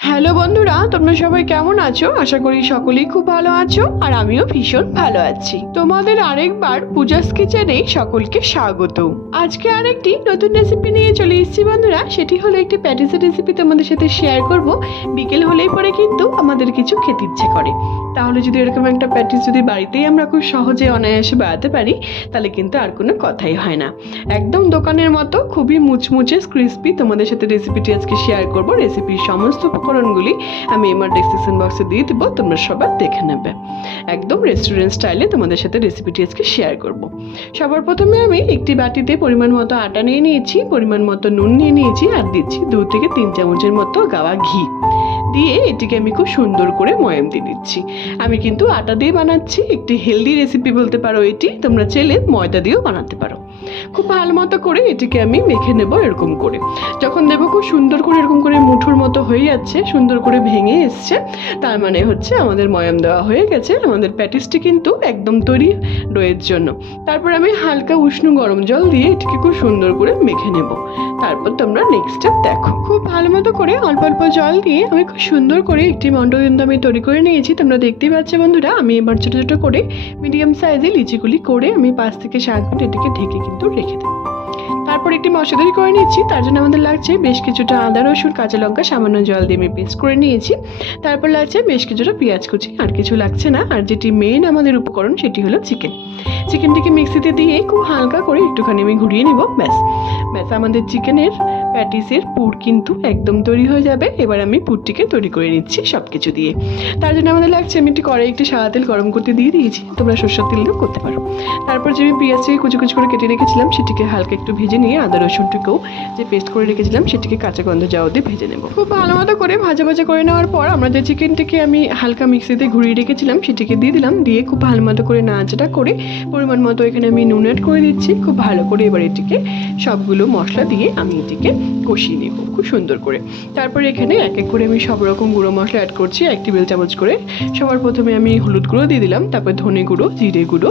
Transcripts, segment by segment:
Hello বন্ধুরা, তোমরা সবাই কেমন আছো? আশা করি সকলেই খুব ভালো আছো, আর আমিও ভীষণ ভালো আছি। তোমাদের আরেকবার পূজাস কিচেনে সকলকে স্বাগত আজকে আরেকটি নতুন রেসিপি নিয়ে চলে এসেছি বন্ধুরা, সেটি হলো একটি প্যাটিসের রেসিপি তোমাদের সাথে শেয়ার করব। বিকেল হলেই পরে কিন্তু আমাদের কিছু খেতে ইচ্ছে করে। তাহলে যদি এরকম একটা প্যাটিস যদি বাড়িতেই আমরা খুব সহজে অনায়াসে বানাতে পারি, তাহলে কিন্তু আর কোনো কথাই হয় না। একদম দোকানের মতো খুবই মুচমুচে ক্রিস্পি তোমাদের সাথে রেসিপিটি আজকে শেয়ার করব। রেসিপির সমস্ত উপকরণগুলি আমি আমার ডেসক্রিপশন বক্সে দিয়ে দেবো, তোমরা সবার দেখে নেবে। একদম রেস্টুরেন্ট স্টাইলে তোমাদের সাথে রেসিপিটি আজকে শেয়ার করব। সবার প্রথমে আমি একটি বাটিতে পরিমাণ মতো আটা নিয়ে নিয়েছি, পরিমাণ মতো নুন নিয়ে নিয়েছি, আর দিচ্ছি দু থেকে তিন চামচের মতো গাওয়া ঘি। দিয়ে এটিকে আমি খুব সুন্দর করে ময়াম দিয়ে দিচ্ছি আমি কিন্তু আটা দিয়ে বানাচ্ছি, একটি হেলদি রেসিপি বলতে পারো এটি। তোমরা চাইলে ময়দা দিয়েও বানাতে পারো। খুব ভালো মতো করে এটিকে আমি মেখে নেব এরকম করে। যখন দেবো খুব সুন্দর করে এরকম করে মুঠোর মতো হয়ে যাচ্ছে, সুন্দর করে ভেঙে এসছে, তার মানে হচ্ছে আমাদের ময়াম দেওয়া হয়ে গেছে। আমাদের প্যাটিসটি কিন্তু একদম তৈরি ডোয়ের জন্য। তারপর আমি হালকা উষ্ণ গরম জল দিয়ে এটিকে খুব সুন্দর করে মেখে নেব। তারপর তোমরা নেক্সট স্টেপ দেখো। খুব ভালো মতো করে অল্প অল্প জল দিয়ে আমি খুব সুন্দর করে একটি মন্ড কিন্তু আমি তৈরি করে নিয়েছি। তোমরা দেখতেই পাচ্ছ বন্ধুরা, আমি এবার ছোটো ছোটো করে মিডিয়াম সাইজে লিচিগুলি করে আমি পাঁচ থেকে সাত মিনিট এটিকে ঢেকে কিন্তু রেখে দেবো। তারপর একটি মশলা তৈরি করে নিচ্ছি তার জন্য আমাদের লাগছে বেশ কিছুটা আদা, রসুন, কাঁচা লঙ্কা, সামান্য জল দিয়ে আমি পেস্ট করে নিয়েছি। তারপর লাগছে বেশ কিছুটা পেঁয়াজ কুচি, আর কিছু লাগছে না, আর যেটি মেন আমাদের উপকরণ সেটি হলো চিকেন চিকেনটিকে মিক্সিতে দিয়ে খুব হালকা করে একটুখানি আমি ঘুরিয়ে নেব, ব্যাস। ব্যাস আমাদের চিকেনের প্যাটিসের পুর কিন্তু একদম তৈরি হয়ে যাবে। এবার আমি পুরটিকে তৈরি করে নিচ্ছি সব কিছু দিয়ে। তার জন্য আমাদের লাগছে আমি একটি কড়াই একটি সাদা তেল গরম করতে দিয়ে দিয়েছি। তোমরা সরষের তেল দিয়েও করতে পারো। তারপর যে আমি পেঁয়াজটিকে কুচি কুচি করে কেটে রেখেছিলাম, সেটিকে হালকা একটু ভেজে নিয়ে আদা রসুনটুকুও যে পেস্ট করে রেখেছিলাম, সেটিকে কাঁচা গন্ধ যাওয়া দিয়ে ভেজে নেব। খুব ভালো মতো করে ভাজা ভাজা করে নেওয়ার পর আমরা যে চিকেনটিকে আমি হালকা মিক্সিতে ঘুরিয়ে রেখেছিলাম, সেটিকে দিয়ে দিলাম। দিয়ে খুব ভালো মতো করে নাচাটা করে পরিমাণ মতো এখানে আমি নুন অ্যাড করে দিচ্ছি। খুব ভালো করে এবার এটিকে সবগুলো মশলা দিয়ে আমি এটিকে কষিয়ে নেব, খুব সুন্দর করে। তারপরে এখানে এক এক করে আমি সব রকম গুঁড়ো মশলা অ্যাড করছি, এক টেবিল চামচ করে। সবার প্রথমে আমি হলুদ গুঁড়ো দিয়ে দিলাম, তারপর ধনে গুঁড়ো, জিরে গুঁড়ো,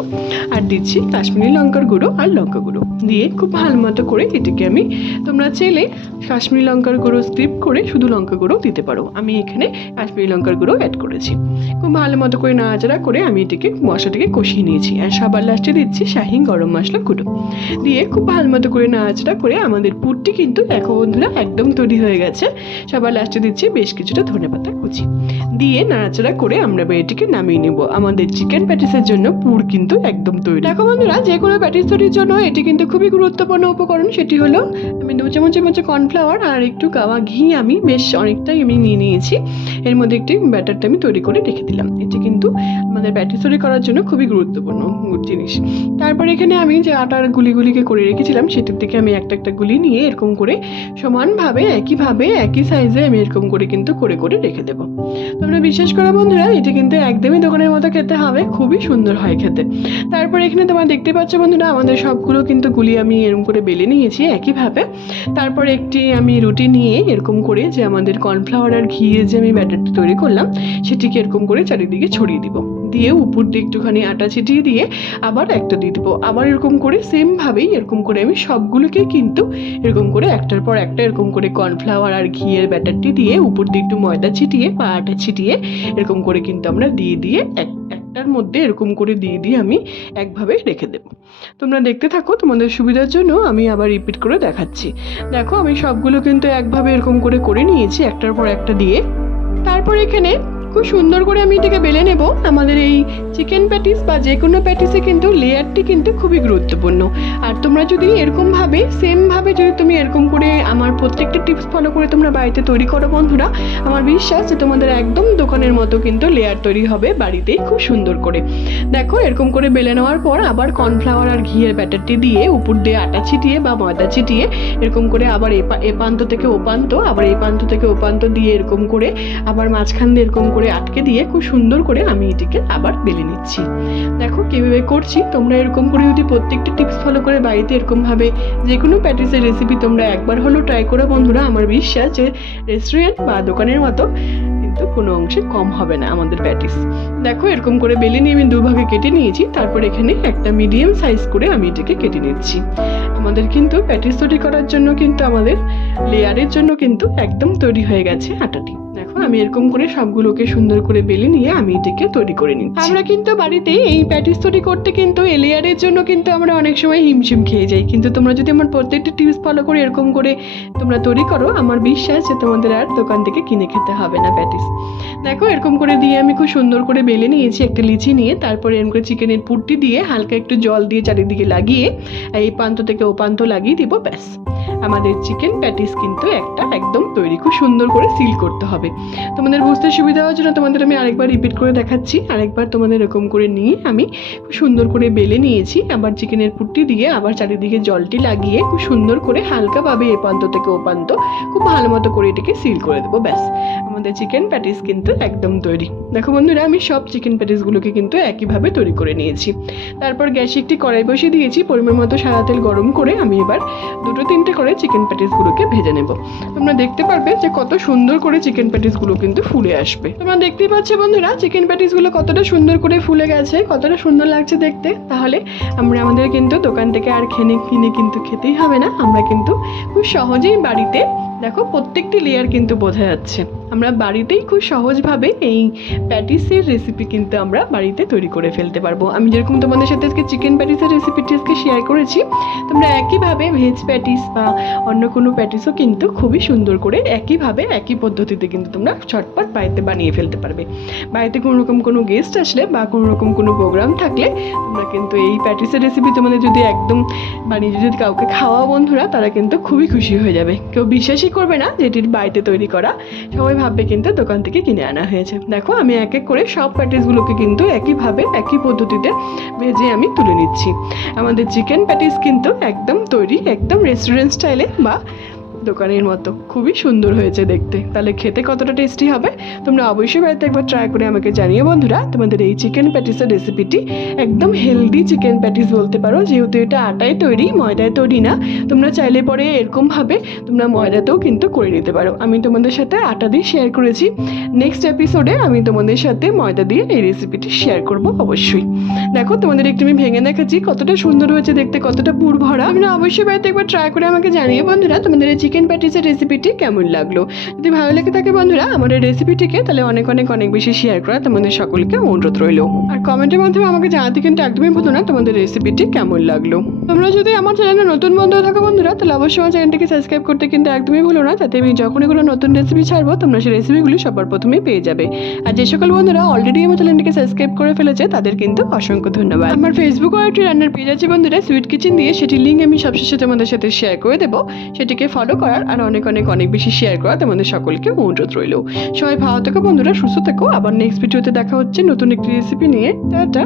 আর দিচ্ছি কাশ্মীরি লঙ্কার গুঁড়ো আর লঙ্কা গুঁড়ো। দিয়ে খুব ভালো মতো করে এটিকে আমি, তোমরা চাইলে কাশ্মীরি লঙ্কার গুঁড়ো স্ক্রিপ করে শুধু লঙ্কা গুঁড়ো দিতে পারো। আমি এখানে কাশ্মীরি লঙ্কার গুঁড়ো অ্যাড করেছি। খুব ভালো মতো করে নাড়াচাড়া করে আমি এটিকে মশলাটিকে কষিয়ে নিয়েছি, আর সবার লাস্টে দিচ্ছি শাহিন গরম মশলা গুঁড়ো। দিয়ে খুব ভালো মতো করে নাড়াচাড়া করে আমাদের পুরটি কিন্তু দেখো বন্ধুরা, একদম তৈরি হয়ে গেছে। সবার লাস্টে দিচ্ছি বেশ কিছুটা ধনেপাতা কুচি। দিয়ে নাড়াচাড়া করে আমরা এটিকে নামিয়ে নেব। আমাদের চিকেন প্যাটিসের জন্য পুর কিন্তু একদম তৈরি। দেখো বন্ধুরা, যে কোনো প্যাটিস তৈরির জন্য এটি কিন্তু খুবই গুরুত্বপূর্ণ উপকরণ। সেটি হলো, আমি দু চামচের মতো কর্নফ্লাওয়ার আর একটু গাওয়া ঘি আমি বেশ অনেকটাই আমি নিয়ে নিয়েছি। এর মধ্যে একটি ব্যাটারটা আমি তৈরি করে রেখে দিলাম। এটি কিন্তু আমাদের প্যাটিস তৈরি করার জন্য খুবই গুরুত্বপূর্ণ জিনিস। তারপর এখানে আমি যে আটার গুলিগুলিকে করে রেখেছিলাম, সেটির থেকে আমি একটা একটা গুলি নিয়ে এরকম করে সমানভাবে, একইভাবে, একই সাইজে আমি এরকম করে কিন্তু করে করে রেখে দেবো। তোমরা বিশ্বাস করো বন্ধুরা, এটি কিন্তু একদমই দোকানের মতো খেতে হবে, খুবই সুন্দর হয় খেতে। তারপর এখানে তোমরা দেখতে পাচ্ছ বন্ধুরা, আমাদের সবগুলো কিন্তু গুলি আমি এরকম করে বেলে নিয়েছি একইভাবে। তারপর একটি আমি রুটি নিয়ে এরকম করে যে আমাদের কর্নফ্লাওয়ার আর ঘিয়ের যে আমি ব্যাটারটা তৈরি করলাম, সেটিকে এরকম করে চারিদিকে ছড়িয়ে দিব। দিয়ে উপর দিয়ে একটুখানি আটা ছিটিয়ে দিয়ে আবার একটা দিয়ে দেবো। আবার এরকম করে সেমভাবেই এরকম করে আমি সবগুলোকে কিন্তু এরকম করে একটার পর একটা এরকম করে কর্নফ্লাওয়ার আর ঘিয়ের ব্যাটারটি দিয়ে উপর দিয়ে একটু ময়দা ছিটিয়ে বা আটা ছিটিয়ে এরকম করে কিন্তু আমরা দিয়ে দিয়ে এক, একটার মধ্যে এরকম করে দিয়ে দিয়ে আমি একভাবে রেখে দেব। তোমরা দেখতে থাকো, তোমাদের সুবিধার জন্য আমি আবার রিপিট করে দেখাচ্ছি। দেখো আমি সবগুলো কিন্তু একভাবে এরকম করে করে নিয়েছি, একটার পর একটা দিয়ে। তারপর এখানে খুব সুন্দর করে আমি এটাকে বেলে নেব। আমাদের এই চিকেন প্যাটিস বা যে কোনো প্যাটিসে কিন্তু লেয়ারটি কিন্তু খুবই গুরুত্বপূর্ণ। আর তোমরা যদি এরকমভাবে সেমভাবে যদি তুমি এরকম করে আমার প্রত্যেকটা টিপস ফলো করে তোমরা বাড়িতে তৈরি করো বন্ধুরা, আমার বিশ্বাস যে তোমাদের একদম দোকানের মতো কিন্তু লেয়ার তৈরি হবে বাড়িতেই খুব সুন্দর করে। দেখো, এরকম করে বেলে নেওয়ার পর আবার কর্নফ্লাওয়ার আর ঘিয়ের ব্যাটারটি দিয়ে উপর দিয়ে আটা ছিটিয়ে বা ময়দা ছিটিয়ে এরকম করে আবার এ প্রান্ত থেকে ও প্রান্ত আবার এই প্রান্ত থেকে ও প্রান্ত দিয়ে এরকম করে আবার মাঝখান দিয়ে এরকম করে আটকে দিয়ে খুব সুন্দর করে আমি এটিকে আবার বেলে নিচ্ছি। দেখো, কীভাবে করছি, তোমরা এরকম করে যদি প্রত্যেকটা টিপস ফলো করে বাড়িতে এরকমভাবে যে কোনো প্যাটিসের রেসিপি তোমরা একবার হলেও ট্রাই করো, বন্ধুরা, আমার বিশ্বাস যে রেস্টুরেন্ট বা দোকানের মতো কিন্তু কোনো অংশে কম হবে না আমাদের প্যাটিস দেখো, এরকম করে বেলে নিয়ে আমি দুভাগে কেটে নিয়েছি, তারপর এখানে একটা মিডিয়াম সাইজ করে আমি এটাকে কেটে নিচ্ছি। আমাদের কিন্তু প্যাটিস তৈরি করার জন্য কিন্তু আমাদের লেয়ারের জন্য কিন্তু একদম তৈরি হয়ে গেছে আটাটি। দেখো, আমি এরকম করে সবগুলোকে সুন্দর করে বেলে নিয়ে আমি এটাকে তৈরি করে নিচ্ছি। আমরা কিন্তু বাড়িতে এই প্যাটিস তৈরি করতে কিন্তু এই লেয়ারের জন্য কিন্তু আমরা অনেক সময় হিমশিম খেয়ে যাই। কিন্তু তোমরা যদি আমার প্রত্যেকটা টিপস ফলো করে এরকম করে তোমরা তৈরি করো, আমার বিশ্বাস যে তোমাদের আর দোকান থেকে কিনে খেতে হবে না প্যাটিস। দেখো, এরকম করে দিয়ে আমি খুব সুন্দর করে বেলে নিয়েছি একটা লিচি নিয়ে, তারপরে এরকম করে চিকেনের পুটটি দিয়ে হালকা একটু জল দিয়ে চারিদিকে লাগিয়ে, এই প্রান্ত থেকে ও প্রান্ত লাগিয়ে দিব, ব্যাস। আমাদের চিকেন প্যাটিস কিন্তু একটা একদম তৈরি, খুব সুন্দর করে সিল করতে হবে। তোমাদের বুঝতে সুবিধা হওয়ার জন্য তোমাদের আমি আরেকবার রিপিট করে দেখাচ্ছি। আরেকবার তোমাদের এরকম করে নিয়ে আমি খুব সুন্দর করে বেলে নিয়েছি। আবার চিকেনের পুট্টি দিয়ে আবার চারিদিকে জলটি লাগিয়ে খুব সুন্দর করে হালকাভাবে এ প্রান্ত থেকে ও প্রান্ত খুব ভালো মতো করে এটাকে সিল করে দেবো, ব্যাস। আমাদের চিকেন প্যাটিস কিন্তু একদম তৈরি। দেখো বন্ধুরা, আমি সব চিকেন প্যাটিসগুলোকে কিন্তু একইভাবে তৈরি করে নিয়েছি। তারপর গ্যাসে একটি কড়াই বসিয়ে দিয়েছি। পরিমাণ মতো সাদা তেল গরম করে আমি এবার দুটো তিনটে করে চিকেন প্যাটিসগুলোকে ভেজে নেব। তোমরা দেখতে পারবে যে কত সুন্দর করে চিকেন প্যাটিসগুলো কিন্তু ফুলে আসবে। তোমরা দেখতেই পাচ্ছ বন্ধুরা চিকেন প্যাটিসগুলো কতটা সুন্দর করে ফুলে গেছে, কতটা সুন্দর লাগছে দেখতে। তাহলে আমরা আমাদের কিন্তু দোকান থেকে আর খেনে কিনে কিন্তু খেতেই হবে না, আমরা কিন্তু খুব সহজেই বাড়িতে দেখো, প্রত্যেকটি লেয়ার কিন্তু বোঝা যাচ্ছে। আমরা বাড়িতেই খুব সহজভাবে এই প্যাটিসের রেসিপি কিন্তু আমরা বাড়িতে তৈরি করে ফেলতে পারব। আমি যেরকম তোমাদের সাথে আজকে চিকেন প্যাটিসের রেসিপিটি আজকে শেয়ার করেছি, তোমরা একইভাবে ভেজ প্যাটিস বা অন্য কোনো প্যাটিসও কিন্তু খুবই সুন্দর করে একইভাবে, একই পদ্ধতিতে কিন্তু তোমরা ছটপট বাড়িতে বানিয়ে ফেলতে পারবে। বাড়িতে কোনো রকম কোনো গেস্ট আসলে বা কোনো রকম কোনো প্রোগ্রাম থাকলে তোমরা কিন্তু এই প্যাটিসের রেসিপি তোমাদের যদি একদম বানিয়ে যদি কাউকে খাওয়া বন্ধুরা, তারা কিন্তু খুবই খুশি হয়ে যাবে। কেউ বিশ্বাসই করবে না, যেটির বাড়িতে তৈরি করা। সবাই ভাববে কিন্তু দোকান থেকে কিনে আনা হয়েছে। দেখো, আমি এক এক করে সব প্যাটিসগুলোকে কিন্তু একইভাবে, একই পদ্ধতিতে ভেজে আমি তুলে নিচ্ছি। আমাদের চিকেন প্যাটিস কিন্তু একদম তৈরি, একদম রেস্টুরেন্ট স্টাইলে বা দোকানের মতো। খুবই সুন্দর হয়েছে দেখতে। তাহলে খেতে কতটা টেস্টি হবে? তোমরা অবশ্যই বাড়িতে একবার ট্রাই করে আমাকে জানিয়ে বন্ধুরা। তোমাদের এই চিকেন প্যাটিসের রেসিপিটি একদম হেলদি চিকেন প্যাটিস বলতে পারো। যেহেতু এটা আটায় তৈরি, ময়দায় তৈরি না। তোমরা চাইলে পরে এরকমভাবে তোমরা ময়দাতেও কিন্তু করে নিতে পারো। আমি তোমাদের সাথে আটা দিয়ে শেয়ার করেছি। নেক্সট এপিসোডে আমি তোমাদের সাথে ময়দা দিয়ে এই রেসিপিটি শেয়ার করব অবশ্যই। দেখো, তোমাদের একটু আমি ভেঙে দেখাচ্ছি। কতটা সুন্দর হয়েছে দেখতে, কতটা পুর ভরা আমি অবশ্যই বাড়িতে একবার ট্রাই করে আমাকে জানিয়ে বন্ধুরা। তোমাদের এই চিকেন প্যাটিসের রেসিপিটি কেমন লাগল? যদি ভালো লেগে থাকে বন্ধুরা আমার এই রেসিপিটিকে তাহলে অনেক অনেক অনেক বেশি শেয়ার করা তোমাদের সকলকে অনুরোধ রইল। আর কমেন্টের মাধ্যমে আমাকে জানাতে কিন্তু একদমই ভুলো না তোমাদের রেসিপিটি কেমন লাগল। তোমরা যদি আমার চ্যানেলে নতুন বন্ধু থাকো বন্ধুরা, তাহলে অবশ্যই আমার চ্যানেলটিকে সাবস্ক্রাইব করতে কিন্তু একদমই ভুলো না। যাতে আমি যখনই কোনো নতুন রেসিপি ছাড়বো, তোমরা সেই রেসিপিগুলি সবার প্রথমেই পেয়ে যাবে। আর যে সকল বন্ধুরা অলরেডি আমার চ্যানেলটিকে সাবস্ক্রাইব করে ফেলেছে, তাদের কিন্তু অসংখ্য ধন্যবাদ। আমার ফেসবুক একটি রান্নার পেজ আছে বন্ধুরা সুইট কিচেন দিয়ে সেটির লিঙ্ক আমি সবশেষে তোমাদের সাথে শেয়ার করে দেবো। সেটিকে ফলো করার আর অনেক অনেক অনেক বেশি শেয়ার করা তোমাদের সকলকে অনুরোধ রইল। সবাই ভালো থেকো বন্ধুরা, সুস্থ থেকো। আবার নেক্সট ভিডিওতে দেখা হচ্ছে নতুন একটি রেসিপি নিয়ে। টাটা।